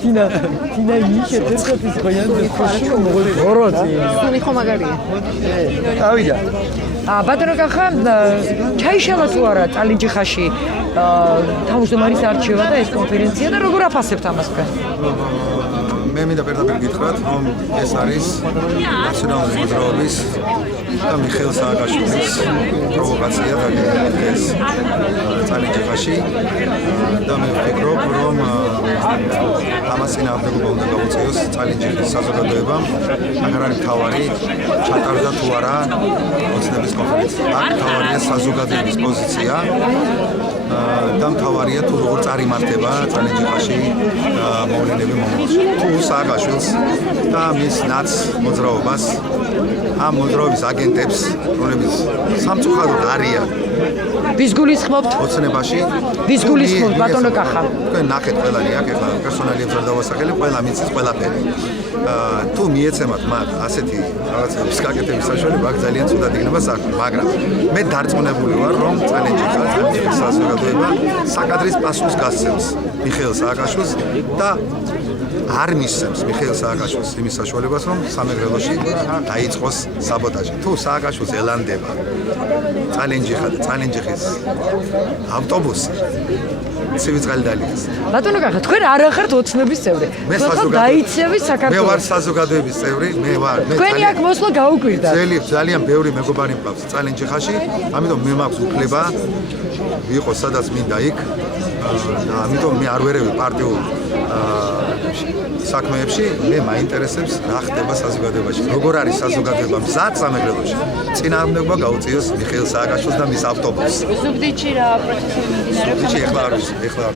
Tina idzie tylko przyzwojęty z koszulą, goroty. Suli ხო მაგარია. Avida. ბატონო კახა ჩაიშალა თუ არა წალინჯიხაში თავმჯდომარის არჩევა და ეს კონფერენცია და როგორ აფასებთ ამას თქვენ? მე მინდა პირდაპირ გითხრათ, რომ ეს არის ნაციონალური მოძრაობის და მიხეილ სააკაშვილის პროვოკაცია და ეს წალინჯიხაში და მე ვფიქრობ, რომ ამას წინააღმდეგობა უნდა გაუწიოს წალინჯიხის საზოგადოებამ, აღარ არის თავარი ჩატარდა თუ არა ოცნების კონფერენცია. აქ თავარია საზოგადოების პოზიცია და მთავარია თუ როგორ წარიმართება წალინჯიხაში მოვლენები მომავალში. თუ სააკაშვილს და მის ნაც მოძრაობას ამ მოძრაობის აგენტებს, რომლებიც სამწუხაროდ არიან ვის გულისხმობთ? ოცნებაში. ვის გულისხმობთ ბატონო კახა? თქვენ ნახეთ ყველანი აქ ეხლა პერსონალიებს არ დავასახელებ, ყველა მიცის ყველაფერი. თუ მიეცემათ მათ ასეთი რაღაცების გაკეთების საშუალება, აქ ძალიან ცუდად იქნება საქმე, მაგრამ მე დარწმუნებული ვარ, რომ წალინჯიხის საზოგადოება საკადრის პასუხს გასცემს მიხეილ სააკაშვილს და არ მისცემს მიხეილ სააკაშვილს იმის საშუალებას, რომ სამეგრელოში დაიწყოს საბოტაჟი. თუ სააკაშვილს ელანდება წალინჯიხა და წალინჯიხის ავტობუსი ცივი წყალი დალიეს. ბატონო კახა, თქვენ არ ახართ ოცნების წევრი. თქვენ დაიცევი საქართველოს. მე ვარ საზოგადოების წევრი, მე ვარ. თქვენი აქ მოსვლა გაუკვირდა. ძალიან ბევრი მეგობარი მყავს წალინჯიხაში, ამიტომ მე მაქვს უფლება ვიყო სადაც მინდა იქ და ამიტომ მე არ ვერევი პარტიულ საქმეებში, მე მაინტერესებს რა ხდება საზოგადოებაში. როგორ არის საზოგადოება მზად სამეგრელოში? წინააღმდეგობა გაუწიოს მიხეილ სააკაშვილს და მის ავტობუსს. ზუგდიდში რა პროცესები მიმდინარეობს? ეხლა არ ვიცი, ეხლა